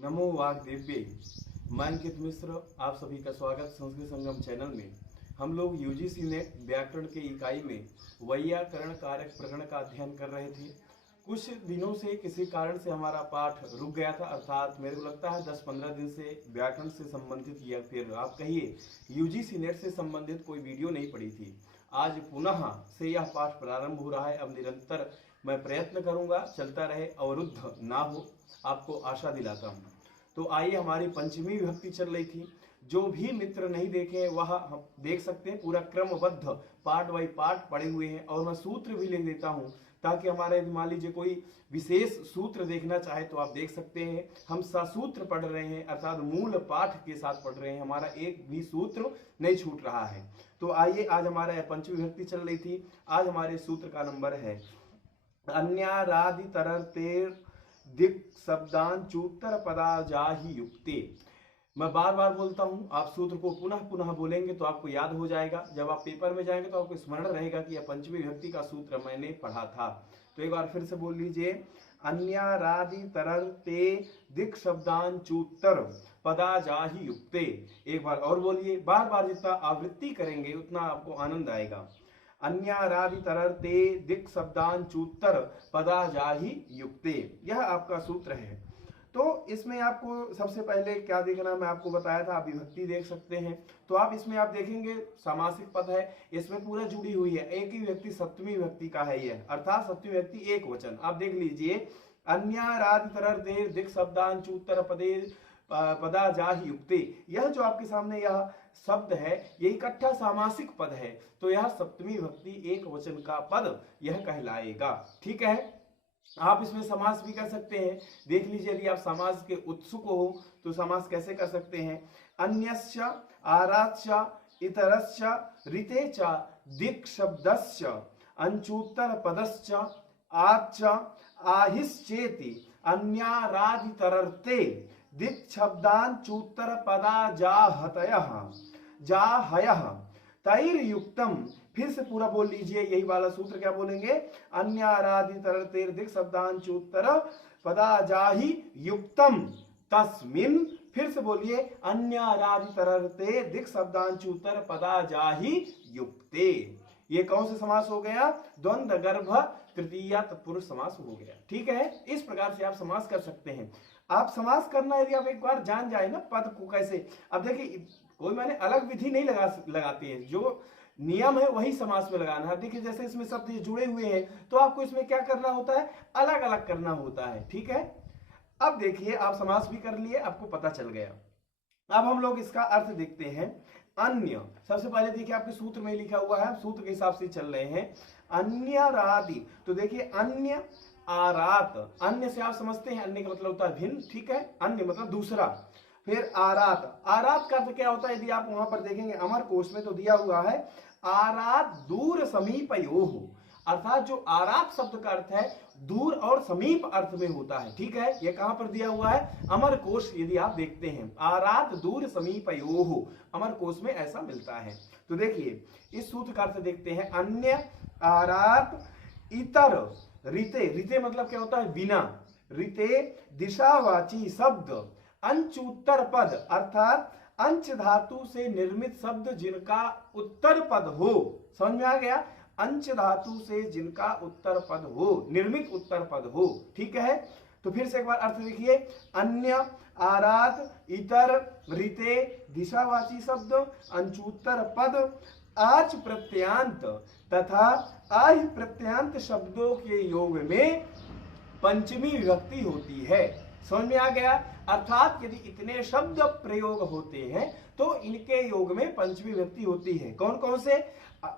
नमो वाग्देव्ये। मैं अंकित मिश्र, आप सभी का स्वागत संस्कृत संगम चैनल में। हम लोग यूजीसी नेट व्याकरण के इकाई में वैयाकरण कारक प्रकरण का अध्ययन कर रहे थे। कुछ दिनों से किसी कारण से हमारा पाठ रुक गया था, अर्थात मेरे को लगता है 10-15 दिन से व्याकरण से संबंधित या फिर आप कहिए यूजीसी नेट से संबंधित कोई वीडियो नहीं पड़ी थी। आज पुनः से यह पाठ प्रारंभ हो रहा है। अब निरंतर मैं प्रयत्न करूंगा चलता रहे, अवरुद्ध ना हो, आपको आशा दिलाता हूं। तो आइए, हमारी पंचमी विभक्ति चल रही थी। जो भी मित्र नहीं देखे वह हम देख सकते हैं, पूरा क्रमबद्ध पार्ट बाई पार्ट पढ़े हुए हैं। और मैं सूत्र भी लिख देता हूं ताकि हमारे, मान लीजिए कोई विशेष सूत्र देखना चाहे तो आप देख सकते हैं। हम ससूत्र पढ़ रहे हैं, अर्थात मूल पाठ के साथ पढ़ रहे हैं, हमारा एक भी सूत्र नहीं छूट रहा है। तो आइए, आज हमारा पंचमी विभक्ति चल रही थी। आज हमारे सूत्र का नंबर है अन्यारादि तरतेर दिक् शब्दान चूतर पदा जाहि युक्ते। मैं बार बार बोलता हूं, आप सूत्र को पुनः पुनः बोलेंगे तो आपको याद हो जाएगा। जब आप पेपर में जाएंगे तो आपको स्मरण रहेगा कि यह पंचमी विभक्ति का सूत्र मैंने पढ़ा था। तो एक बार फिर से बोल लीजिए, अन्यारादि तरते दिक् शब्दान चूतर पदा जाहि युक्ते। एक बार और बोलिए, बार बार जितना आवृत्ति करेंगे उतना आपको आनंद आएगा। अन्यारादि तरते दिक् शब्दान चूतर पदा जाहि युक्ते, यह आपका सूत्र है। तो इसमें आपको सबसे पहले क्या देखना, मैं आपको बताया था, आप विभक्ति देख सकते हैं। तो आप इसमें आप देखेंगे सामासिक पद है, इसमें पूरा जुड़ी हुई है। एक ही व्यक्ति सप्तमी विभक्ति का है यह, अर्थात सप्तमी व्यक्ति एक वचन। आप देख लीजिए, अन्यारादि तरते दिक् शब्दान चूतर पदा जाहि युक्ते, यह जो आपके सामने यह शब्द है ये इकट्ठा सामासिक पद है। तो यह सप्तमी विभक्ति एक वचन का पद यह कहलाएगा। ठीक है, आप इसमें समास भी कर सकते हैं। देख लीजिए, यदि आप समास के उत्सुक हो तो समास कैसे कर सकते हैं। अन्यस्य आराच्य इतरस्य ऋतेच दिक् शब्दस्य अंचूतर पदस्य आच्च आहिश्चेति अन्यारादि तरते दिक् शब्दान चूतर पदा जाहयः तैर युक्तम। फिर से पूरा बोल लीजिए, यही वाला सूत्र क्या बोलेंगे, अन्यारादि तरतेर दिक् शब्दान चूतर पदा जाहि युक्तम तस्मिन। फिर से बोलिए, अन्यारादि तरते दिक् शब्दान चूतर पदा जाहि युक्ते। ये कौन सा समास हो गया, द्वंद्व गर्भ तृतीया तत्पुरुष समास हो गया। ठीक है, इस प्रकार से आप समास कर सकते हैं। आप समास करना यदि आप एक बार जान जाए ना पद को कैसे, अब देखिए कोई मैंने अलग विधि नहीं लगाते हैं, जो नियम है वही समास में लगाना है। देखिए जैसे इसमें शब्द जुड़े हुए हैं तो आपको इसमें क्या करना होता है, अलग अलग करना होता है। ठीक है, अब देखिए आप समास भी कर लिए, आपको पता चल गया। अब हम लोग इसका अर्थ देखते हैं। अन्य, सबसे पहले देखिए आपके सूत्र में लिखा हुआ है, सूत्र के हिसाब से चल रहे हैं। अन्यरादि, तो देखिए अन्य आरात, अन्य से आप समझते हैं अन्य का मतलब होता है भिन्न। ठीक है, अन्य मतलब दूसरा। फिर आरात, आरात का अर्थ क्या होता है, यदि आप वहां पर देखेंगे अमर कोश में तो दिया हुआ है आरात दूर समीपयोः, अर्थात जो आरात शब्द का अर्थ है दूर और समीप अर्थ में होता है। ठीक है, ये कहां पर दिया हुआ है, अमर कोश यदि आप देखते हैं, आरात दूर समीपयोः, अमर कोश में ऐसा मिलता है। तो देखिए इस सूत्र का अर्थ देखते हैं। अन्य आरात इतर ऋते, ऋते मतलब क्या होता है, बिना, ऋते दिशावाची शब्द अंचूतर पद, अर्थात अंच धातु से निर्मित शब्द जिनका उत्तर पद हो। समझ में आ गया, अंच धातु से जिनका उत्तर पद हो, निर्मित उत्तर पद हो। ठीक है, तो फिर से एक बार अर्थ लिखिए, अन्य आरात इतर ऋते दिशावाची शब्द अंचूतर पद आच प्रत्यांत तथा आहि प्रत्यांत शब्दों के योग में पंचमी विभक्ति होती है। समझ में आ गया, अर्थात यदि इतने शब्द प्रयोग होते हैं तो इनके योग में पंचमी विभक्ति होती है। कौन कौन से,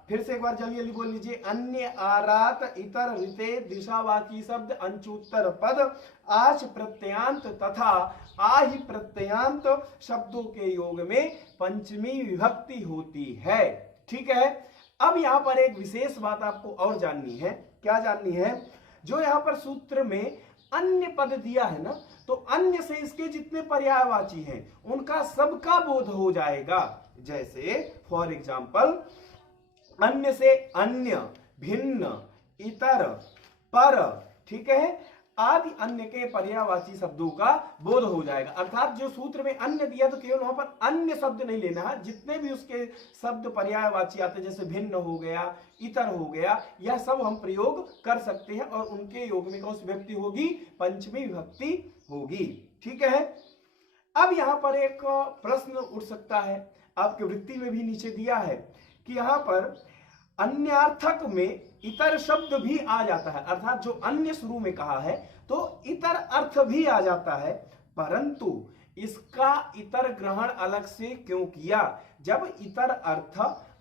फिर से एक बार जल्दी जल्दी बोल लीजिए। अन्य आरात इतर ऋते दिशावाची शब्द अंचूतर पद आच प्रत्यांत तथा आहि प्रत्यांत शब्दों के योग में पंचमी विभक्ति होती है। ठीक है, अब यहाँ पर एक विशेष बात आपको और जाननी है। क्या जाननी है, जो यहाँ पर सूत्र में अन्य पद दिया है ना, तो अन्य से इसके जितने पर्यायवाची हैं उनका सबका बोध हो जाएगा। जैसे फॉर एग्जाम्पल, अन्य से अन्य, भिन्न, इतर, पर, ठीक है, आदि अन्य के पर्यायवाची शब्दों का बोध हो जाएगा। अर्थात जो सूत्र में अन्य दिया तो केवल वहां पर अन्य शब्द नहीं लेना है, जितने भी उसके शब्द पर्यायवाची आते हैं जैसे भिन्न हो गया, इतर हो गया, यह सब हम प्रयोग कर सकते हैं और उनके योग में कौन सी विभक्ति होगी? पंचमी विभक्ति होगी। ठीक है। अब यहाँ पर एक प्रश्न उठ सकता है, आपके वृत्ति में भी नीचे दिया है कि यहाँ पर अन्यार्थक में इतर शब्द भी आ जाता है, अर्थात जो अन्य शुरू में कहा है तो इतर अर्थ भी आ जाता है, परंतु इसका इतर ग्रहण अलग से क्यों किया? जब इतर अर्थ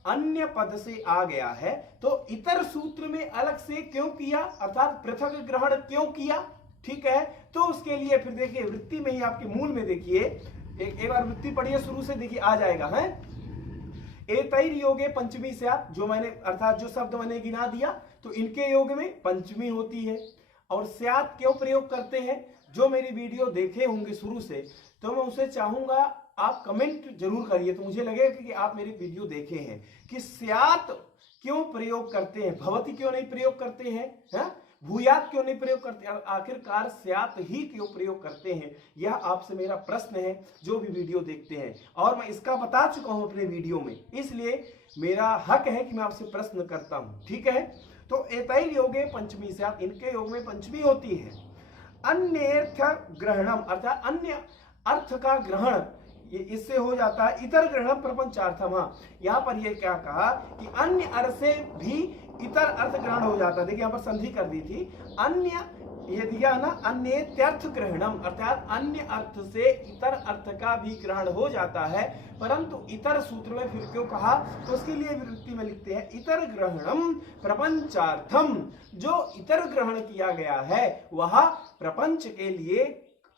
अन्य पद से आ गया है तो इतर सूत्र में अलग से क्यों किया, अर्थात पृथक ग्रहण क्यों किया? ठीक है। तो उसके लिए फिर देखिए वृत्ति में ही आपके मूल में देखिए, एक बार वृत्ति पढ़िए शुरू से, देखिए आ जाएगा है। एतैर योगे पंचमी स्यात्, जो मैंने अर्थात जो शब्द मैंने गिना दिया तो इनके योग में पंचमी होती है। और स्यात् क्यों प्रयोग करते हैं? जो मेरी वीडियो देखे होंगे शुरू से तो मैं उसे चाहूंगा आप कमेंट जरूर करिए, तो मुझे लगेगा कि आप मेरी वीडियो देखे हैं कि स्यात् क्यों प्रयोग करते हैं, भवति क्यों नहीं प्रयोग करते हैं, भूयात क्यों नहीं प्रयोग करते, आखिरकार स्यात् ही क्यों प्रयोग करते हैं? यह आपसे मेरा प्रश्न है जो भी वीडियो देखते हैं, और मैं इसका बता चुका हूं अपने वीडियो में, इसलिए मेरा हक है कि मैं आपसे प्रश्न करता हूं। ठीक है। तो एतैर योगे पंचमी स्यात्, इनके योग में पंचमी होती है। अन्यर्थ ग्रहणम, अर्थात अन्य अर्थ का ग्रहण इससे हो जाता है। इतर ग्रहण प्रपंचार्थम, यहाँ पर ये क्या कहा कि अन्य अर्थ से भी इतर अर्थ ग्रहण हो जाता है। देखिए यहाँ पर संधि कर दी थी, अन्य ये दिया ना, अन्यत्यर्थ ग्रहणम, अर्थात अन्य अर्थ से इतर अर्थ का भी ग्रहण हो जाता है, परंतु इतर सूत्र में फिर क्यों कहा? तो उसके लिए वृत्ति में लिखते हैं इतर ग्रहणम प्रपंचार्थम, जो इतर ग्रहण किया गया है वह प्रपंच के लिए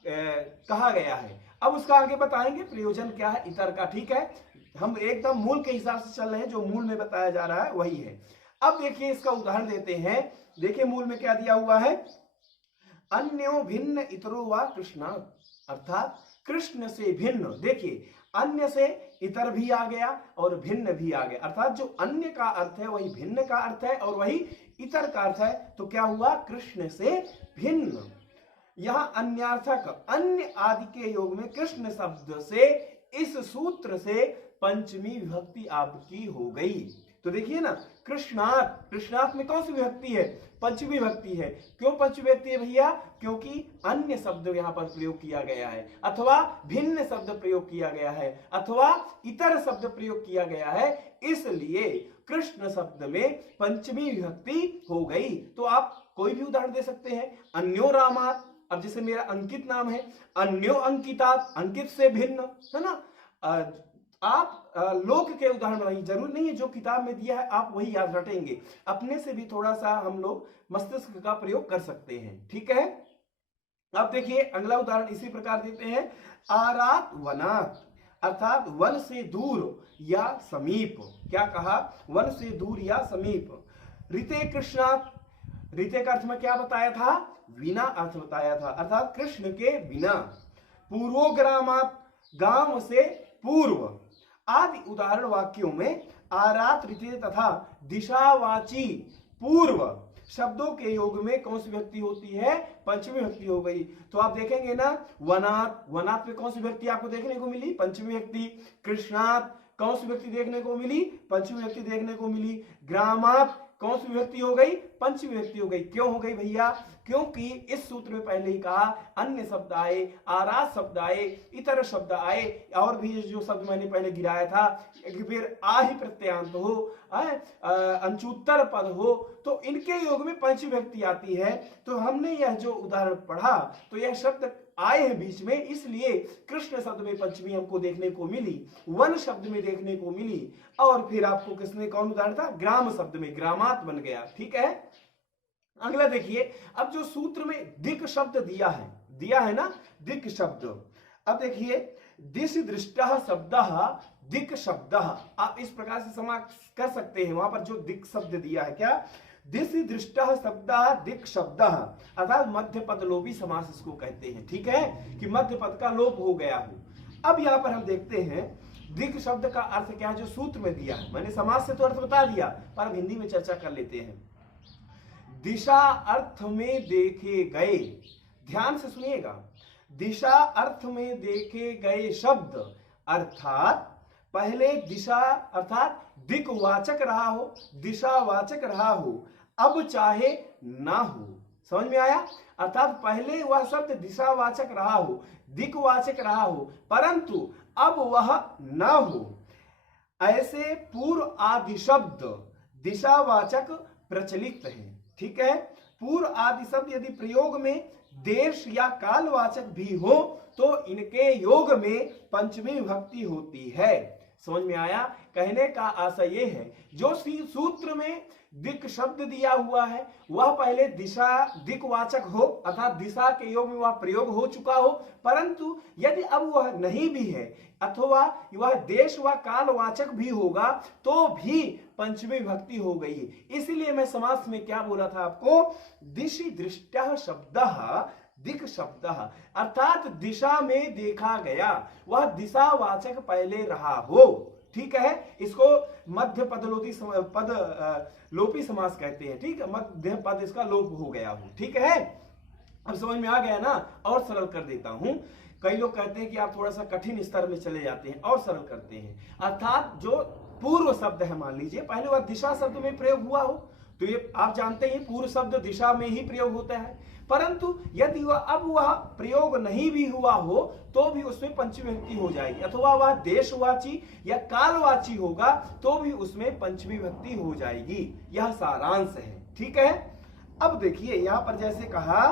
कहा गया है। अब उसका आगे बताएंगे प्रयोजन क्या है इतर का। ठीक है, हम एकदम मूल के हिसाब से चल रहे हैं, जो मूल में बताया जा रहा है वही है। अब देखिए इसका उदाहरण देते हैं। देखिए मूल में क्या दिया हुआ है, अन्यो भिन्न इतरो वा कृष्णा, अर्थात कृष्ण से भिन्न। देखिए अन्य से इतर भी आ गया और भिन्न भी आ गया, अर्थात जो अन्य का अर्थ है वही भिन्न का अर्थ है और वही इतर का अर्थ है। तो क्या हुआ? कृष्ण से भिन्न। यहां अन्यार्थक अन्य आदि के योग में कृष्ण शब्द से इस सूत्र से पंचमी विभक्ति आपकी हो गई। तो देखिए ना, कृष्णात, कृष्णात में कौन सी विभक्ति है? पंचमी विभक्ति है। क्यों पंचमी विभक्ति है भैया? क्योंकि अन्य शब्द यहाँ पर प्रयोग किया गया है, अथवा भिन्न शब्द प्रयोग किया गया है, अथवा इतर शब्द प्रयोग किया गया है, इसलिए कृष्ण शब्द में पंचमी विभक्ति हो गई। तो आप कोई भी उदाहरण दे सकते हैं। अन्यो रामात, अब जैसे मेरा अंकित नाम है, अन्यो अंकितात, अंकित से भिन्न, है ना। आप लोक के उदाहरण बनाइए, जरूर नहीं है जो किताब में दिया है आप वही याद रटेंगे, अपने से भी थोड़ा सा हम लोग मस्तिष्क का प्रयोग कर सकते हैं। ठीक है। अब देखिए अगला उदाहरण इसी प्रकार देते हैं, आरात वनात, अर्थात वन से दूर या समीप। क्या कहा? वन से दूर या समीप। ऋते कृष्णात, ऋते का अर्थ में क्या बताया था? बिना अर्थ बताया था, अर्थात कृष्ण के बिना। पूर्वोग्रामात, गांव से पूर्व आदि उदाहरण वाक्यों में आरात, ऋते तथा दिशावाची पूर्व शब्दों के योग में कौन सी विभक्ति होती है? पंचमी विभक्ति हो गई। तो आप देखेंगे ना, वनात, वनात में कौन सी विभक्ति आपको देखने को मिली? पंचमी विभक्ति। कृष्णात कौन सी विभक्ति देखने को मिली? पंचमी विभक्ति देखने को मिली। ग्रामात कौन सी विभक्ति हो गई? पंचमी विभक्ति हो गई। क्यों हो गई भैया? क्योंकि इस सूत्र में पहले ही कहा अन्य शब्द आए, आरात शब्द आए, इतर शब्द आए, और भी जो शब्द मैंने पहले गिराया था, फिर आ ही प्रत्यांत हो, अंचुत्तर पद हो, तो इनके योग में पंचमी विभक्ति आती है। तो हमने यह जो उदाहरण पढ़ा तो यह शब्द आए हैं बीच में, इसलिए कृष्ण शब्द में पंचमी हमको देखने को मिली, वन शब्द में देखने को मिली, और फिर आपको किसने कौन उदाहरण था? ग्राम शब्द में ग्रामात बन गया। ठीक है। अगला देखिए, अब जो सूत्र में दिक् शब्द दिया है ना, दिक् शब्द। अब देखिए, दिश दृष्टः शब्दः दिक् शब्दः, आप इस प्रकार से समास कर सकते हैं। वहां पर जो दिक् शब्द दिया है, क्या? दिश दृष्टः शब्दः दिक् शब्दः, अर्थात मध्य पद लोभी समास इसको कहते हैं। ठीक है, कि मध्य पद का लोप हो गया हो। अब यहाँ पर हम देखते हैं दिक् शब्द का अर्थ क्या है जो सूत्र में दिया है। मैंने समास से तो अर्थ बता दिया, पर अब हिंदी में चर्चा कर लेते हैं। दिशा अर्थ में देखे गए, ध्यान से सुनिएगा, दिशा अर्थ में देखे गए शब्द अर्थात पहले दिशा अर्थात दिक्वाचक रहा हो, दिशावाचक रहा हो, अब चाहे ना हो। समझ में आया? अर्थात पहले वह शब्द दिशावाचक रहा हो, दिक्वाचक रहा हो, परंतु अब वह ना हो, ऐसे पूर्व आदि शब्द दिशावाचक प्रचलित है। ठीक है, पूर्व आदि शब्द यदि प्रयोग में देश या कालवाचक भी हो तो इनके योग में पंचमी विभक्ति होती है। समझ में आया? कहने का आशय ये है, जो सूत्र में दिक् शब्द दिया हुआ है वह पहले दिशा दिक्वाचक हो अर्थात दिशा के योग में वह प्रयोग हो चुका हो, परंतु यदि अब वह नहीं भी है अथवा वह देश व कालवाचक भी होगा तो भी पंचमी विभक्ति हो गई है। इसलिए मैं समास में क्या बोला था आपको, दिशि दृष्टः शब्दः दिक् शब्दः, अर्थात दिशा में देखा गया वह दिशावाचक पहले रहा हो। ठीक है, इसको मध्य पद लोपी समास कहते हैं। ठीक है, मध्य पद इसका लोप हो गया हो। ठीक है, अब समझ में आ गया ना? और सरल कर देता हूं। कई लोग कहते हैं कि आप थोड़ा सा कठिन स्तर में चले जाते हैं और सरल करते हैं। अर्थात जो पूर्व शब्द है, मान लीजिए पहले वह दिशा शब्द में प्रयोग हुआ हो तो ये आप जानते हैं पूर्व शब्द दिशा में ही प्रयोग होता है, परंतु यदि वह अब वह प्रयोग नहीं भी हुआ हो तो भी उसमें पंचमी विभक्ति हो जाएगी, अथवा वह देशवाची या कालवाची होगा तो भी उसमें पंचमी विभक्ति हो जाएगी। यह सारांश है। ठीक है, अब देखिए यहां पर जैसे कहा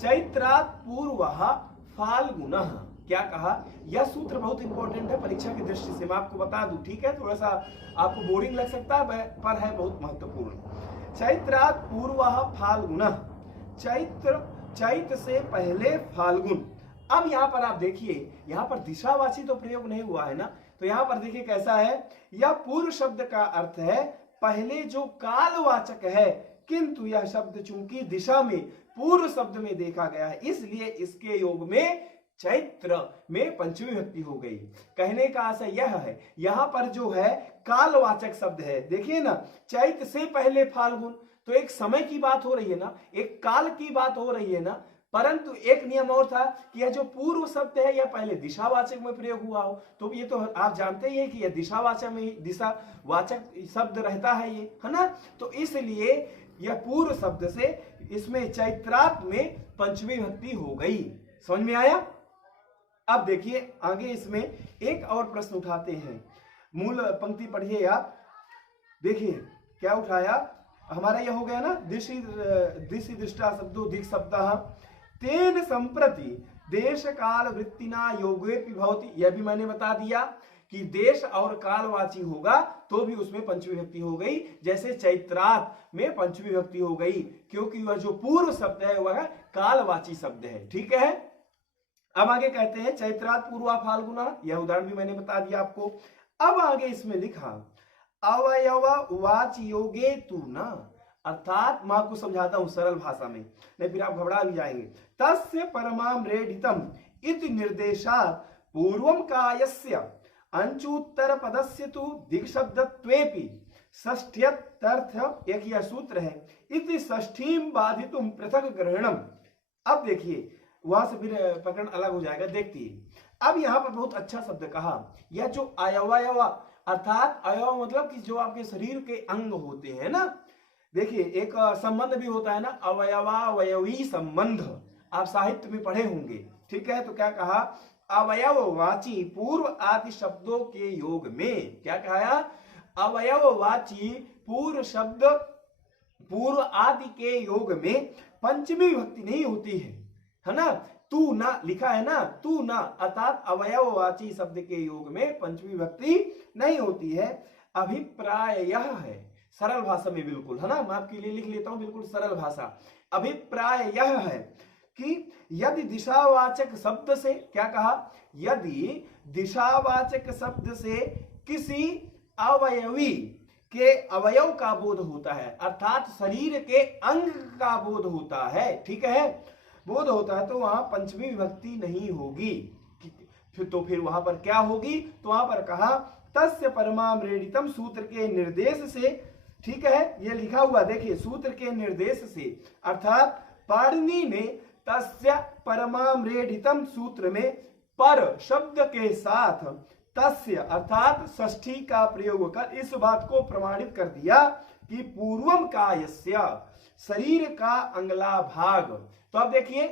चैत्रात् पूर्वः फाल्गुनः, क्या कहा? यह सूत्र बहुत इंपॉर्टेंट है परीक्षा की दृष्टि से, मैं आपको बता दूं। ठीक है, थोड़ा सा आपको बोरिंग लग सकता है पर है बहुत महत्वपूर्ण। चैत्रात् पूर्वः फाल्गुनः, चैत्र से पहले फाल्गुन। अब यहां पर आप देखिए, यहां पर दिशावाची तो प्रयोग नहीं हुआ है ना, तो यहां पर देखिए कैसा है, यह पूर्व शब्द का अर्थ है पहले जो कालवाचक है, किंतु यह शब्द चूंकि दिशा में पूर्व शब्द में देखा गया है इसलिए इसके योग में चैत्र में पंचमी विभक्ति हो गई। कहने का आशय यह है, यहां पर जो है कालवाचक शब्द है, देखिए ना, चैत्र से पहले फाल्गुन, तो एक समय की बात हो रही है ना, एक काल की बात हो रही है ना, परंतु एक नियम और था कि यह जो पूर्व शब्द है यह पहले दिशावाचक में प्रयोग हुआ हो, तो ये तो आप जानते ही हैं कि यह दिशावाचक में दिशावाचक शब्द रहता है ये, है ना, तो इसलिए यह पूर्व शब्द से इसमें चैत्रात् में पंचमी विभक्ति हो गई। समझ में आया? अब देखिए आगे इसमें एक और प्रश्न उठाते हैं, मूल पंक्ति पढ़िए आप, देखिए क्या उठाया हमारा, यह हो गया ना, दिशि दृष्टा शब्दो दिक् शब्दः तेन संप्रति देश काल वृत्तिना योगेपि भवति। यह भी मैंने बता दिया कि देश और कालवाची होगा तो भी उसमें पंचमी विभक्ति हो गई, जैसे चैत्रात् में पंचमी विभक्ति हो गई क्योंकि वह जो पूर्व शब्द है वह कालवाची शब्द है। ठीक है, अब आगे कहते हैं चैत्रात् पूर्वा फाल्गुना, यह उदाहरण भी मैंने बता दिया आपको। अब आगे इसमें लिखा अवयववाच योगे तु न, अर्थात मैं आपको समझाता हूं सरल भाषा में, नहीं फिर आप घबरा भी जाएंगे। तस्य परमाम्रेडितम इति निर्देशात् पूर्वम कायस्य अंचुत्तर पदस्य तु दिक्शब्दत्वेपि षष्ठ्यत्यर्थ, एक यह सूत्र है, इति षष्ठीम बाधितुम पृथक ग्रहणम। अब देखिए वहां से फिर प्रकरण अलग हो जाएगा, देखिए अब यहाँ पर बहुत अच्छा शब्द कहा, यह जो अवयव अर्थात अवयव मतलब कि जो आपके शरीर के अंग होते हैं ना, देखिए एक संबंध भी होता है ना, अवयवावयवी संबंध, आप साहित्य में पढ़े होंगे। ठीक है, तो क्या कहा, अवयववाची पूर्व आदि शब्दों के योग में, क्या कहा, अवयववाची पूर्व शब्द पूर्व आदि के योग में पंचमी विभक्ति नहीं होती है ना, तू ना लिखा है ना, तू ना, अर्थात अवयववाची शब्द के योग में पंचमी विभक्ति नहीं होती है। अभिप्राय यह है, सरल भाषा में बिल्कुल, है ना, मैं आपके लिए लिख लेता हूं बिल्कुल सरल भाषा। अभिप्राय यह है कि यदि दिशावाचक शब्द से, क्या कहा, यदि दिशावाचक शब्द से किसी अवयवी के अवयव का बोध होता है, अर्थात शरीर के अंग का बोध होता है, ठीक है, बोध होता है, तो वहां पंचमी विभक्ति नहीं होगी, तो फिर वहां पर क्या होगी, तो वहां पर कहा तस्य परमाम्रेडितम सूत्र के निर्देश से ठीक है, ये लिखा हुआ देखिए, सूत्र के निर्देश से, अर्थात पाणिनि ने तस्य परमाम्रेडितम सूत्र में पर शब्द के साथ तस्य अर्थात षष्ठी का प्रयोग कर इस बात को प्रमाणित कर दिया कि पूर्वम कायस्य, शरीर का अगला भाग। तो अब देखिए,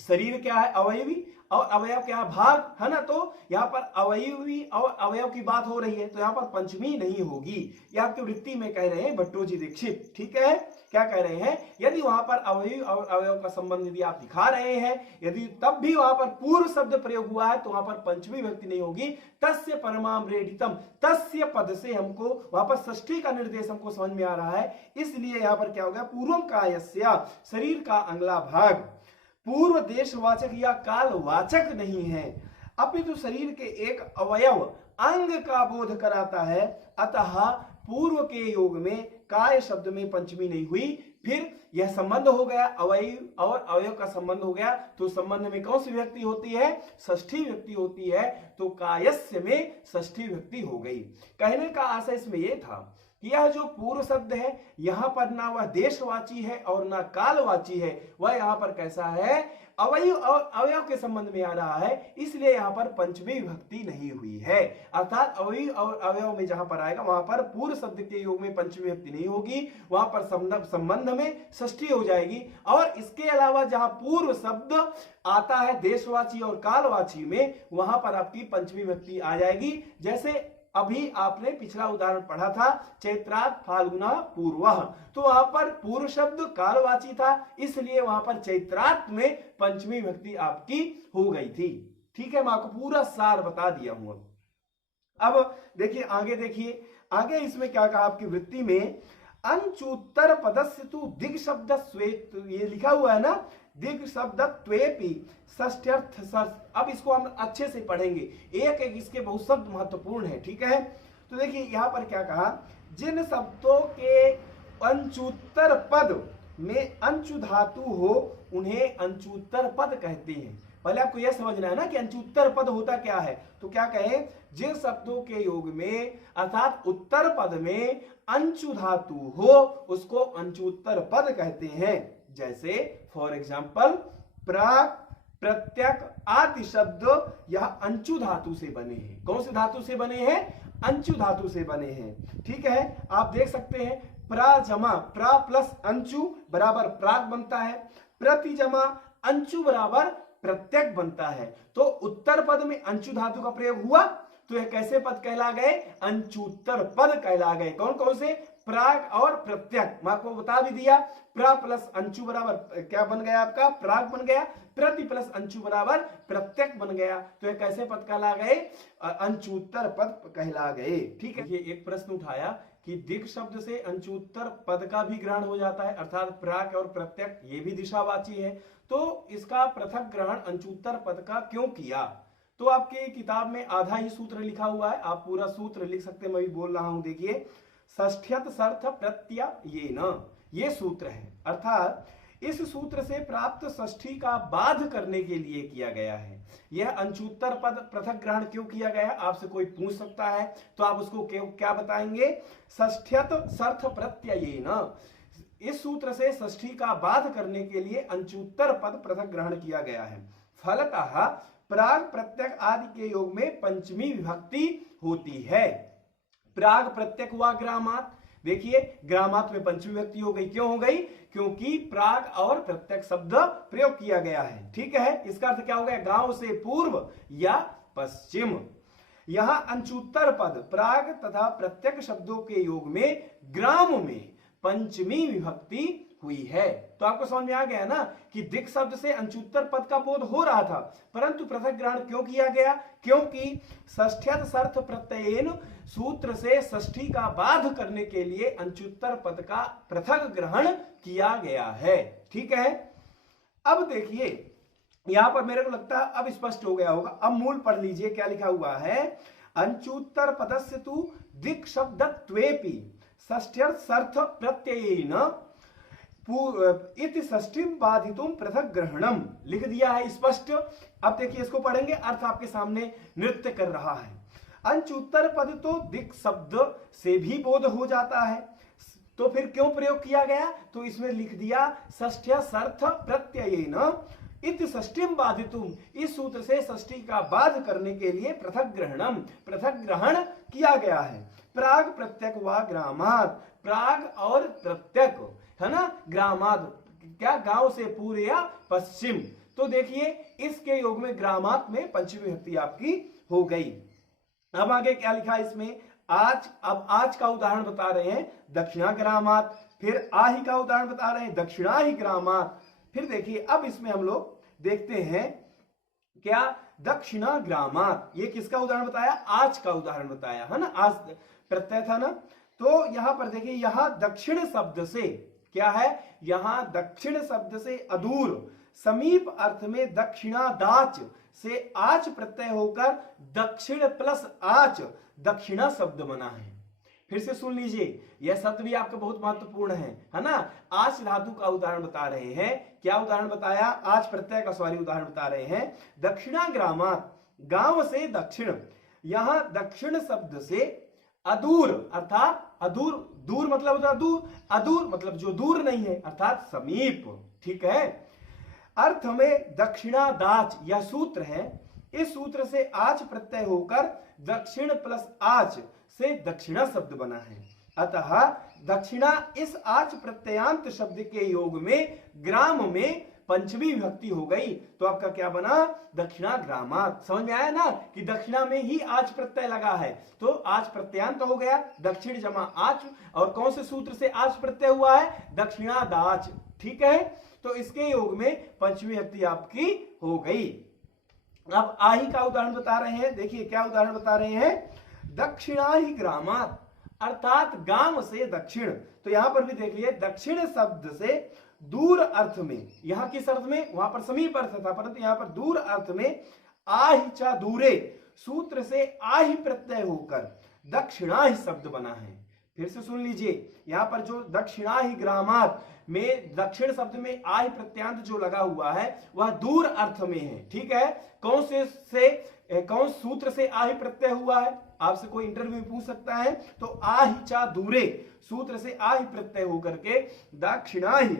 शरीर क्या है? अवयवी, और अवयव क्या है? भाग, है ना। तो यहाँ पर अवयवी और अवयव की बात हो रही है, तो यहाँ पर पंचमी नहीं होगी। ये आपकी वृत्ति में कह रहे हैं भट्टोजी दीक्षित। ठीक है, क्या कह रहे हैं? यदि वहां पर अवयवी और अवयव का संबंध यदि आप दिखा रहे हैं, यदि तब भी वहां पर पूर्व शब्द प्रयोग हुआ है, तो वहां पर पंचमी विभक्ति नहीं होगी। तस्य परमाम्रेडितम, तस्य पद से हमको वहां पर षष्ठी का निर्देश हमको समझ में आ रहा है, इसलिए यहाँ पर क्या हो गया? पूर्वम कायस्य, शरीर का अगला भाग पूर्व देशवाचक या कालवाचक नहीं है, अपितु शरीर के एक अवयव अंग का बोध कराता है। अतः पूर्व के योग में काय शब्द में पंचमी नहीं हुई। फिर यह संबंध हो गया, अवयव और अवयव का संबंध हो गया, तो संबंध में कौन सी विभक्ति होती है? षष्ठी विभक्ति होती है। तो कायस्य में षष्ठी विभक्ति हो गई। कहने का आशय इसमें यह था कि यह जो पूर्व शब्द है, यहां पर ना वह देशवाची है और ना कालवाची है, वह यहाँ पर कैसा है? अवयव और अवयव के संबंध में आ रहा है, इसलिए यहाँ पर पंचमी विभक्ति नहीं हुई है। अर्थात अवयव और अवयव में जहां पर आएगा, वहां पर पूर्व शब्द के योग में पंचमी विभक्ति नहीं होगी, वहां पर संबंध में षष्ठी हो जाएगी। और इसके अलावा जहां पूर्व शब्द आता है देशवाची और कालवाची में, वहां पर आपकी पंचमी विभक्ति आ जाएगी। जैसे अभी आपने पिछला उदाहरण पढ़ा था, चैत्रात फाल्गुना पूर्वः, तो वहां पर पूर्व शब्द कालवाची था, इसलिए वहां पर चैत्रात में पंचमी विभक्ति आपकी हो गई थी। ठीक है, मैं आपको पूरा सार बता दिया हूं। अब देखिए आगे, देखिए आगे इसमें क्या कहा आपकी वृत्ति में, अंचुत्तर पदस्य तु दिग शब्द स्वेत, ये लिखा हुआ है ना, दिग शब्द त्वेपि षष्ठ्यर्थ षष्ठ। अब इसको हम अच्छे से पढ़ेंगे, एक एक इसके बहुत शब्द महत्वपूर्ण है। ठीक है, तो देखिए यहाँ पर क्या कहा, जिन शब्दों के अंचुत्तर पद में अंचु धातु हो उन्हें अंचुत्तर पद कहते हैं। पहले आपको यह समझना है ना कि अंचुत्तर पद होता क्या है। तो क्या कहें, जिन शब्दों के योग में अर्थात उत्तर पद में अंचु धातु हो उसको अंचुत्तर पद कहते हैं। जैसे फॉर एग्जाम्पल प्राक, प्रत्यक आदि शब्द यह अंचु धातु से बने हैं। कौन से धातु से बने हैं? अंचु धातु से बने हैं। ठीक है, आप देख सकते हैं प्रा जमा प्रा प्लस अंचु बराबर प्राक बनता है, प्रति जमा अंचु बराबर प्रत्यक बनता है। तो उत्तर पद में अंचु धातु का प्रयोग हुआ, तो यह कैसे पद कहला गए? अंचुत्तर पद कहला गए। कौन कौन से? प्राग और प्रत्यक। मैं आपको बता भी दिया, प्रा प्लस अंचु बराबर क्या बन गया आपका? प्राग बन गया। प्रति प्लस अंचु बराबर प्रत्यक बन गया। तो यह कैसे पद कहला गए? अंचुत्तर पद कहला गए। ठीक है, ये एक प्रश्न उठाया कि दिक् शब्द से अंचुत्तर पद का भी ग्रहण हो जाता है, अर्थात प्राक और प्रत्यक ये भी दिशावाची है, तो इसका पृथक ग्रहण अंचुत्तर पद का क्यों किया? तो आपके किताब में आधा ही सूत्र लिखा हुआ है, आप पूरा सूत्र लिख सकते हैं, मैं भी बोल रहा हूं। देखिए, षष्ठ्यत सर्थ प्रत्ययेन, ये सूत्र है। अर्थात इस सूत्र से प्राप्त षष्ठी का बाध करने के लिए किया गया है। यह अंचुत्तर पद पृथक ग्रहण क्यों किया गया है, आपसे कोई पूछ सकता है, तो आप उसको क्या बताएंगे? षष्ठ्यत सर्थ प्रत्ययेन, इस सूत्र से षष्ठी का बाध करने के लिए अंचुत्तर पद पृथक ग्रहण किया गया है। फलतः प्राग प्रत्यक आदि के योग में पंचमी विभक्ति होती है। प्राग प्रत्यक हुआ ग्रामात, देखिए ग्रामात में पंचमी विभक्ति हो गई। क्यों हो गई? क्योंकि प्राग और प्रत्यक शब्द प्रयोग किया गया है। ठीक है, इसका अर्थ क्या हो गया? गांव से पूर्व या पश्चिम। यहां अंचुत्तर पद प्राग तथा प्रत्यक शब्दों के योग में ग्राम में पंचमी विभक्ति हुई है। तो आपको समझ में आ गया ना कि दिक् शब्द से अंचुत्तर पद का बोध हो रहा था, परंतु पृथक ग्रहण क्यों किया गया? क्योंकि षष्ठ्यत सर्थ प्रत्ययेन सूत्र से षष्ठी का बाध करने के लिए अंचुत्तर पद का पृथक ग्रहण किया गया है। ठीक है, अब देखिए यहां पर मेरे को लगता है अब स्पष्ट हो गया होगा। अब मूल पढ़ लीजिए, क्या लिखा हुआ है? अंचुत्तर पदस्य तु दिक् शब्दत्वेपि षष्ठ्यर्थ सर्थ प्रत्ययेन इति षष्ठीं बाधितुं पृथक ग्रहणम, लिख दिया है स्पष्ट। अब देखिए इसको पढ़ेंगे, अर्थ आपके सामने नृत्य कर रहा है। अंचुत्तर पद तो दिक् शब्द से भी बोध हो जाता है, तो फिर क्यों प्रयोग किया गया? तो इसमें लिख दिया षष्ठ्य सर्थ प्रत्ययेन इति षष्ठीम बाधितुम, इस सूत्र से षष्ठी का बाध करने के लिए पृथक ग्रहणम, पृथक ग्रहण किया गया है। प्राग प्रत्यक व ग्रामाद, प्राग और प्रत्यक है ना, ग्रामाद क्या, गांव से पूर्व या पश्चिम। तो देखिए इसके योग में ग्रामात में पंचमी विभक्ति आपकी हो गई। अब आगे क्या लिखा इसमें, आज, अब आज का उदाहरण बता रहे हैं दक्षिणा ग्रामात, फिर आही का उदाहरण बता रहे हैं दक्षिणा ही ग्रामात। फिर देखिए अब इसमें हम लोग देखते हैं क्या, दक्षिणा ग्रामात, ये किसका उदाहरण बताया? आज का उदाहरण बताया है ना, आज प्रत्यय था ना। तो यहां पर देखिए, यहां दक्षिण शब्द से क्या है, यहां दक्षिण शब्द से अदूर, समीप अर्थ में दक्षिणादाच से आच प्रत्यय होकर दक्षिण प्लस आच दक्षिणा शब्द बना है। फिर से सुन लीजिए, यह शब्द भी आपका बहुत महत्वपूर्ण है ना। आच धातु का उदाहरण बता रहे हैं, क्या उदाहरण बताया? आज प्रत्यय का सॉरी उदाहरण बता रहे हैं दक्षिणा ग्रामात, गांव से दक्षिण। यहां दक्षिण शब्द से अदूर, अर्थात अदूर, दूर मतलब होता है दूर, अदूर मतलब जो दूर नहीं है अर्थात समीप, ठीक है। अर्थ में दक्षिणादाच यह सूत्र है, इस सूत्र से आच प्रत्यय होकर दक्षिण प्लस आच से दक्षिणा शब्द बना है। अतः दक्षिणा इस आच प्रत्ययांत शब्द के योग में ग्राम में पंचमी विभक्ति हो गई, तो आपका क्या बना? दक्षिणा ग्रामात। समझ में आया ना कि दक्षिणा में ही आच प्रत्यय लगा है, तो आच प्रत्ययांत हो गया, दक्षिण जमा आच, और कौन से सूत्र से आच प्रत्यय हुआ है? दक्षिणादाच, ठीक है। तो इसके योग में पंचमी विभक्ति आपकी हो गई। अब आही का उदाहरण बता रहे हैं, देखिए क्या उदाहरण बता रहे हैं, दक्षिणा ही ग्रामात, अर्थात गांव से दक्षिण। तो यहां पर भी देख लिए, दक्षिण शब्द से दूर अर्थ में, यहां किस अर्थ में? वहां पर समीप अर्थ था, परंतु यहां पर दूर अर्थ में आहिचा दूरे सूत्र से आहि प्रत्यय होकर दक्षिणा ही शब्द बना है। फिर से सुन लीजिए, यहां पर जो दक्षिणा ही ग्रामात में दक्षिण शब्द में आहि प्रत्यांत जो लगा हुआ है वह दूर अर्थ में है, ठीक है। कौन सूत्र से आहि प्रत्यय हुआ है? आपसे कोई इंटरव्यू में पूछ सकता है। तो आहिचा दूरे सूत्र से आहि प्रत्यय होकर के दक्षिणाहि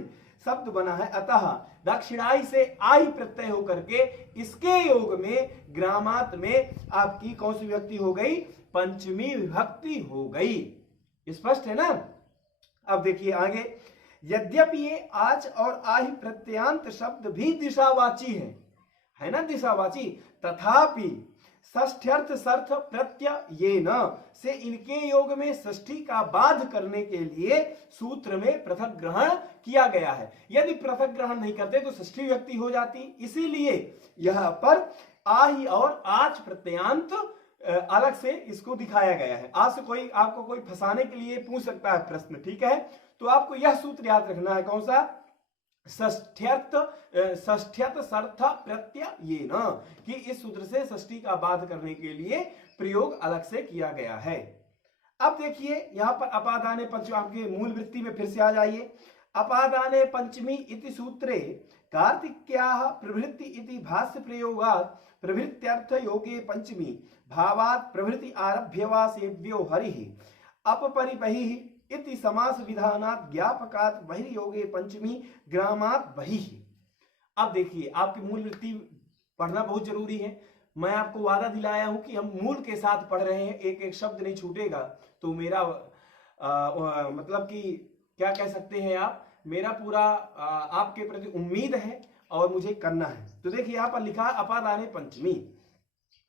शब्द बना है। अतः दक्षिणाई से आहि प्रत्यय होकर के इसके योग में ग्रामात में आपकी कौन सी विभक्ति हो गई? पंचमी विभक्ति हो गई। स्पष्ट है ना। अब देखिए आगे, यद्यपि ये आच और आहि प्रत्यांत शब्द भी दिशावाची है ना, दिशावाची, तथापि षष्ठ्यर्थ सर्थ प्रत्ययेन से इनके योग में षष्ठी का बाध करने के लिए सूत्र में पृथक ग्रहण किया गया है। यदि पृथक ग्रहण नहीं करते तो षष्ठी विभक्ति हो जाती, इसीलिए यहां पर आहि और आच प्रत्ययांत अलग से इसको दिखाया गया है। आज से आपको कोई फंसाने के लिए पूछ सकता है प्रश्न, ठीक है। तो आपको यह सूत्र याद रखना है, कौन सा? षष्ठ्यर्थ सर्थ प्रत्ययेन, कि इस सूत्र से षष्ठी का बाध करने के लिए प्रयोग अलग से किया गया है। अब देखिए यहां पर अपादाने पंचमी, आपके मूल वृत्ति में फिर से आ जाइए। अपादाने पंचमी इति सूत्रे कार्तिक्याः प्रभृति इति भाष्य प्रयोगात् प्रभृत्यर्थ योगे पंचमी भावात् प्रभृति आरभ्य वा सेव्यो हरिः अपपरिबहिः इति समास विधानात् ज्ञापकात् बहिर्योगे पंचमी ग्रामात् बहिः। अब देखिए आपकी मूल वृत्ति पढ़ना बहुत जरूरी है। मैं आपको वादा दिलाया हूं कि हम मूल के साथ पढ़ रहे हैं, एक एक शब्द नहीं छूटेगा। तो मेरा मतलब कि क्या कह सकते हैं आप, मेरा पूरा आपके प्रति उम्मीद है और मुझे करना है। तो देखिए यहाँ पर लिखा अपादाने पंचमी,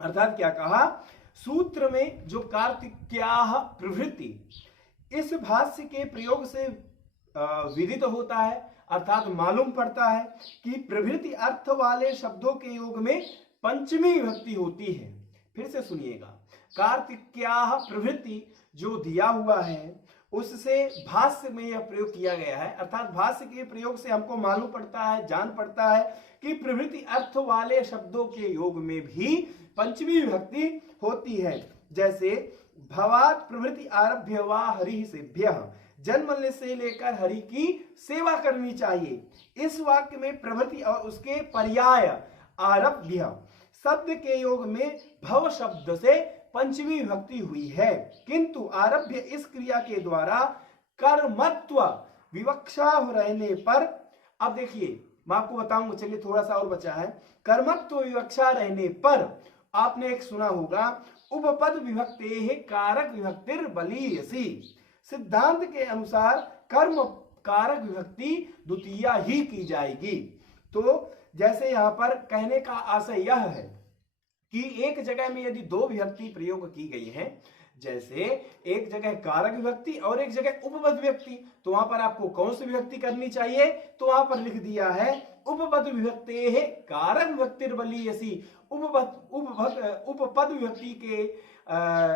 अर्थात क्या कहा, सूत्र में जो कार्तिक्याः प्रभृति इस भाष्य के प्रयोग से विदित होता है, अर्थात मालूम पड़ता है कि प्रभृति अर्थ वाले शब्दों के योग में पंचमी विभक्ति होती है। फिर से सुनिएगा, कार्तिक्याः प्रभृति जो दिया हुआ है उससे भाष्य में यह प्रयोग किया गया है, अर्थात भाष्य के प्रयोग से हमको मालूम पड़ता है, जान पड़ता है कि प्रभृति अर्थ वाले शब्दों के योग में भी पंचमी विभक्ति होती है। जैसे भवात् प्रभृति आरभ्य वा हरि सेभ्यः, जन्म से लेकर हरि की सेवा करनी चाहिए। इस वाक्य में प्रभृति और उसके पर्याय आरभ्य शब्द के योग में भव शब्द से पंचमी विभक्ति हुई है, किंतु आरभ्य इस क्रिया के द्वारा कर्मत्व विवक्षा रहने पर, अब देखिए मैं आपको बताऊंगा, चलिए थोड़ा सा और बचा है। कर्मत्व विवक्षा रहने पर आपने एक सुना होगा, उपपद विभक्ते है कारक विभक्तिर बलीयसी। सिद्धांत के अनुसार कर्म कारक विभक्ति द्वितीया ही की जाएगी। तो जैसे यहाँ पर कहने का आशय यह है कि एक जगह में यदि दो विभक्ति प्रयोग की गई है, जैसे एक जगह कारक विभक्ति और एक जगह उपपद विभक्ति, तो वहां पर आपको कौन सी विभक्ति करनी चाहिए? तो वहां पर लिख दिया है उपपद विभक्ते है कारक विभक्तिर बलीयसी। उपपद विभक्ति के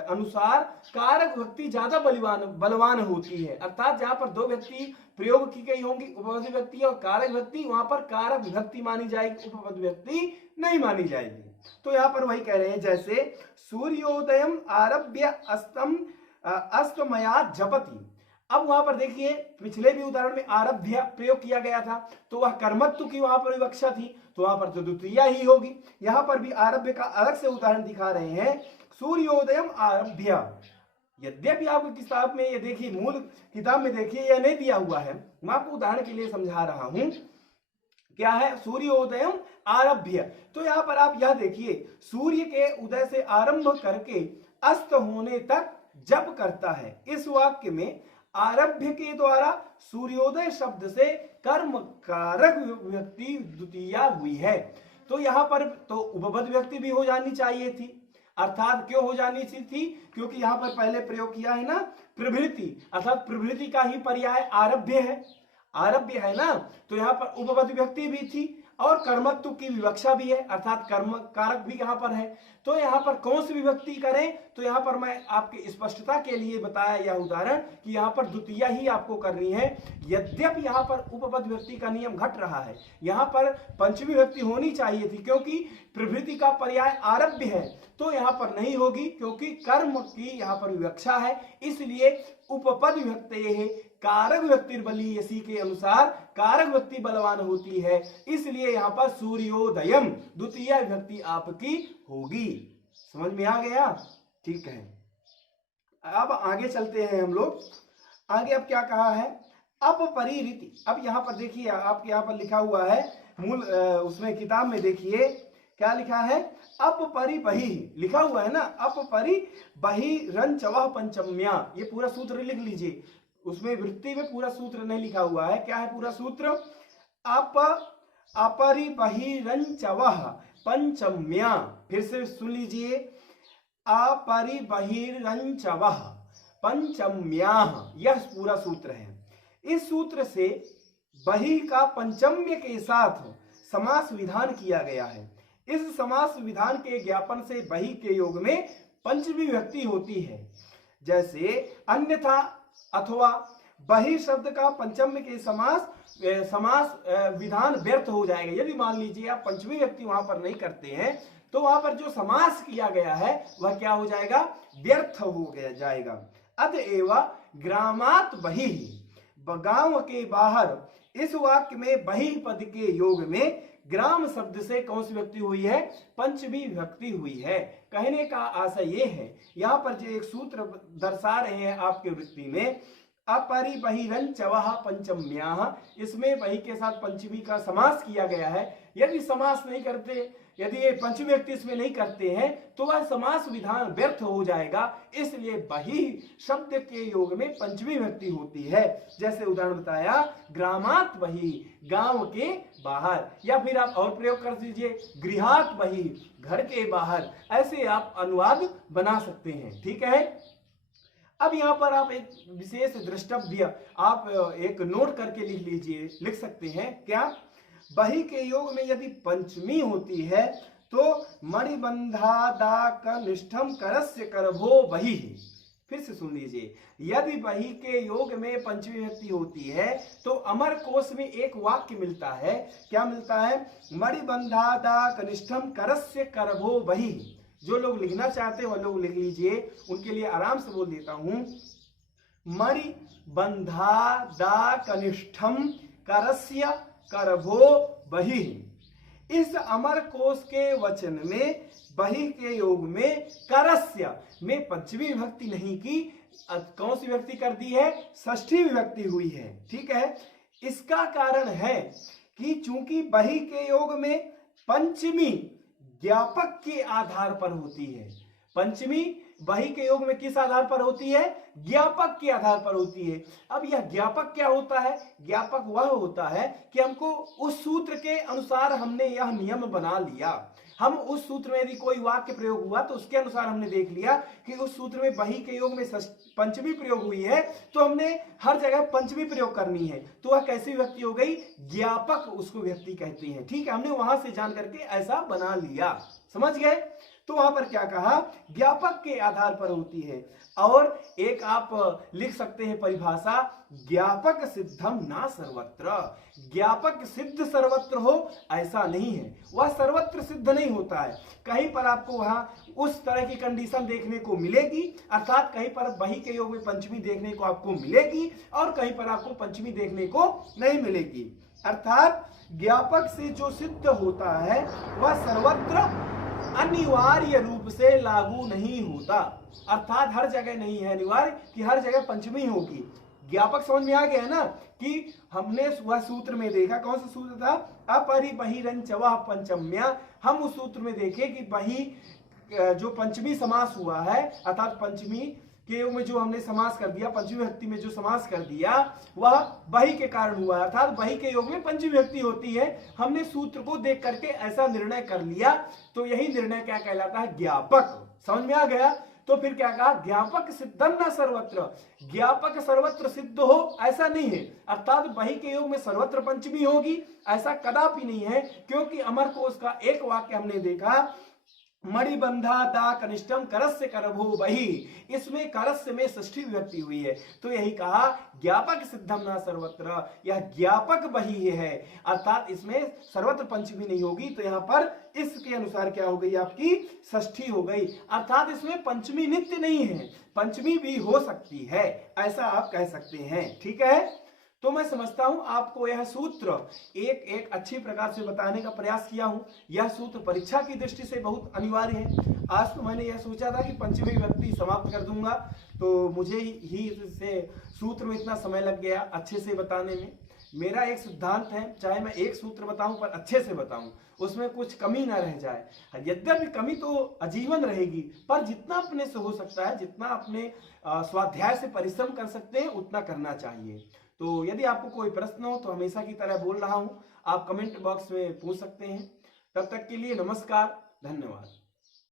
अनुसार कारक विभक्ति ज्यादा बलवान होती है। अर्थात जहां पर दो विभक्ति प्रयोग की गई होंगी, उपपद विभक्ति और कारक विभक्ति, वहां पर कारक विभक्ति मानी जाएगी, उपपद विभक्ति नहीं मानी जाएगी। तो यहाँ पर वही कह रहे हैं, जैसे सूर्योदयम आरभ्य अस्तमया जपति। अब वहां पर देखिए पिछले भी उदाहरण में आरभ्य प्रयोग किया गया था, तो वह कर्मत्व की वहां पर विवक्षा थी, तो वहां पर तो द्वितीया ही होगी। यहाँ पर भी आरभ्य का अलग से उदाहरण दिखा रहे हैं, सूर्योदयम आरभ्य। यद्यपि आपकी किताब में ये देखिए, मूल किताब में देखिए यह नहीं दिया हुआ है, मैं आपको उदाहरण के लिए समझा रहा हूं। क्या है? सूर्योदयम आरभ्य। तो यहाँ पर आप यह देखिए, सूर्य के उदय से आरंभ करके अस्त होने तक जप करता है। इस वाक्य में आरभ्य के द्वारा सूर्योदय शब्द से कर्म कारक विभक्ति द्वितीया हुई है। तो यहाँ पर तो उपपद विभक्ति भी हो जानी चाहिए थी। अर्थात क्यों हो जानी थी? क्योंकि यहाँ पर पहले प्रयोग किया है ना प्रभृति, अर्थात प्रभृति का ही पर्याय आरभ्य है, आरभ्य है ना, तो यहाँ पर उपपद विभक्ति भी थी और कर्मत्व की विवक्षा भी है, अर्थात कर्म कारक भी यहाँ पर है। तो यहाँ पर कौन सी विभक्ति करें? तो यहाँ पर मैं आपकी स्पष्टता के लिए बताया यह उदाहरण कि यहाँ पर द्वितीया ही आपको करनी है। यद्यपि यहाँ पर उपपद विभक्ति का नियम घट रहा है, यहाँ पर पंचमी विभक्ति होनी चाहिए थी, क्योंकि प्रभृति का पर्याय आरभ्य है, तो यहाँ पर नहीं होगी क्योंकि कर्म की यहाँ पर विवक्षा है। इसलिए उपपद विभक्ते है कारक विभक्ति बलीयसी के अनुसार कारक विभक्ति बलवान होती है, इसलिए यहाँ पर सूर्योदयम द्वितीय विभक्ति आपकी होगी। समझ में आ गया? ठीक है, अब आगे चलते हैं हम लोग। आगे अब क्या कहा है? अपरिरीति। अब यहाँ पर देखिए, आपके यहाँ पर लिखा हुआ है मूल उसमें किताब में देखिए क्या लिखा है, अपरिबहि लिखा हुआ है ना, अपरिबहि रंचवः पंचम्या। ये पूरा सूत्र लिख लीजिए, उसमें वृत्ति में पूरा सूत्र नहीं लिखा हुआ है। क्या है पूरा सूत्र? अपरिबहि रंचवः पंचम्या। फिर से सुन लीजिए, अपरिबहि रंचवः पंचम्या, यह पूरा सूत्र है। इस सूत्र से बहि का पंचम्य के साथ समास विधान किया गया है। इस समास विधान के ज्ञापन से बहि के योग में पंचमी विभक्ति होती है। जैसे अन्यथा अथवा बहि शब्द का पंचम्य के समास विधान व्यर्थ हो जाएगा। यदि मान लीजिए आप पंचमी विभक्ति वहां पर नहीं करते हैं, तो वहां पर जो समास किया गया है वह क्या हो जाएगा? व्यर्थ हो गया जाएगा। अतएव ग्रामात बहि, गांव के बाहर, इस वाक्य में बहि पद के योग में ग्राम शब्द से कौन सी विभक्ति हुई है? पंचमी विभक्ति हुई है। कहने का आशय ये है, यहाँ पर जो एक सूत्र दर्शा रहे हैं आपके वृत्ति में, अपरिबहिरंचवः पंचम्याः, इसमें बहि के साथ पंचमी का समास किया गया है। यदि समास नहीं करते, यदि ये पंचमी व्यक्ति इसमें नहीं करते हैं, तो वह समास विधान व्यर्थ हो जाएगा। इसलिए बहि शब्द के योग में पंचमी व्यक्ति होती है। जैसे उदाहरण बताया, ग्रामात बहि, गांव के बाहर, या फिर आप और प्रयोग कर दीजिए, गृहात बहि, घर के बाहर। ऐसे आप अनुवाद बना सकते हैं। ठीक है, अब यहाँ पर आप एक विशेष द्रष्टव्य आप एक नोट करके लिख लीजिए, लिख सकते हैं। क्या? बहि के योग में यदि पंचमी होती है तो मणिबंधादाकनिष्ठम करस्य करभो बहि। फिर से सुन लीजिए, यदि बहि के योग में पंचमी विभक्ति होती है तो अमर कोश में एक वाक्य मिलता है। क्या मिलता है? मणिबंधादाकनिष्ठम करस्य करभो बहि। जो लोग लिखना चाहते हैं वह लोग लिख लीजिए, उनके लिए आराम से बोल देता हूं। मणिबंधादाकनिष्ठम करस्य करभो बहि। इस अमर कोश के वचन में बहि के योग में करस्य में पंचमी विभक्ति नहीं की, कौन सी विभक्ति कर दी है? षष्ठी विभक्ति हुई है। ठीक है, इसका कारण है कि चूंकि बही के योग में पंचमी ज्ञापक के आधार पर होती है। पंचमी बही के योग में किस आधार पर होती है? ज्ञापक के आधार पर होती है। अब यह ज्ञापक क्या होता है? ज्ञापक वह होता है कि हमको उस सूत्र के अनुसार हमने यह नियम बना लिया। हम उस सूत्र में यदि कोई वाक्य प्रयोग हुआ तो उसके अनुसार हमने देख लिया कि उस सूत्र में बही के योग में पंचमी प्रयोग हुई है, तो हमने हर जगह पंचमी प्रयोग करनी है। तो वह कैसी विभक्ति हो गई? ज्ञापक उसको विभक्ति कहते हैं। ठीक है, हमने वहां से जान करके ऐसा बना लिया। समझ गए? तो वहां पर क्या कहा? ज्ञापक के आधार पर होती है। और एक आप लिख सकते हैं परिभाषा, ज्ञापक सिद्धम ना सर्वत्र। ज्ञापक सिद्ध सर्वत्र हो ऐसा नहीं है, वह सर्वत्र सिद्ध नहीं होता है। कहीं पर आपको वहां उस तरह की कंडीशन देखने को मिलेगी, अर्थात कहीं पर बही के योग में पंचमी देखने को आपको मिलेगी और कहीं पर आपको पंचमी देखने को नहीं मिलेगी। अर्थात ज्ञापक से जो सिद्ध होता है वह सर्वत्र अनिवार्य रूप से लागू नहीं होता। अर्थात हर जगह नहीं है अनिवार्य कि हर जगह पंचमी होगी। ज्ञापक समझ में आ गया है ना कि हमने वह सूत्र में देखा, कौन सा सूत्र था? अपरिबहिरंच वह पंचम्या। हम उस सूत्र में देखे कि बही जो पंचमी समास हुआ है, अर्थात पंचमी के योग में जो हमने समास कर दिया, पंचमी विभक्ति में जो समास कर दिया वह बही के कारण हुआ, अर्थात बही के योग में पंचमी विभक्ति होती है। हमने सूत्र को देख करके ऐसा निर्णय कर लिया, तो यही निर्णय क्या कहलाता है? ज्ञापक। समझ में आ गया? तो फिर क्या कहा? ज्ञापक सिद्धम न सर्वत्र। ज्ञापक सर्वत्र सिद्ध हो ऐसा नहीं है, अर्थात बही के योग में सर्वत्र पंचमी होगी ऐसा कदापि नहीं है। क्योंकि अमर कोश का एक वाक्य हमने देखा, मणिबंधा दा कनिष्ठम करस्य करभो बही, इसमें करस्य में षष्ठी विभक्ति हुई है। तो यही कहा ज्ञापक सिद्धम ना सर्वत्र, यह ज्ञापक बही है, अर्थात इसमें सर्वत्र पंचमी नहीं होगी। तो यहाँ पर इसके अनुसार क्या हो गई? आपकी षष्ठी हो गई। अर्थात इसमें पंचमी नित्य नहीं है, पंचमी भी हो सकती है, ऐसा आप कह सकते हैं। ठीक है, तो मैं समझता हूं आपको यह सूत्र एक एक अच्छी प्रकार से बताने का प्रयास किया हूं। यह सूत्र परीक्षा की दृष्टि से बहुत अनिवार्य है। आज तो मैंने यह सोचा था कि पंचमी विभक्ति समाप्त कर दूंगा, तो मुझे ही इससे सूत्र में इतना समय लग गया अच्छे से बताने में। मेरा एक सिद्धांत है, चाहे मैं एक सूत्र बताऊं पर अच्छे से बताऊं, उसमें कुछ कमी ना रह जाए। यद्यपि कमी तो आजीवन रहेगी, पर जितना अपने से हो सकता है, जितना अपने स्वाध्याय से परिश्रम कर सकते हैं उतना करना चाहिए। तो यदि आपको कोई प्रश्न हो तो हमेशा की तरह बोल रहा हूं, आप कमेंट बॉक्स में पूछ सकते हैं। तब तक के लिए नमस्कार, धन्यवाद।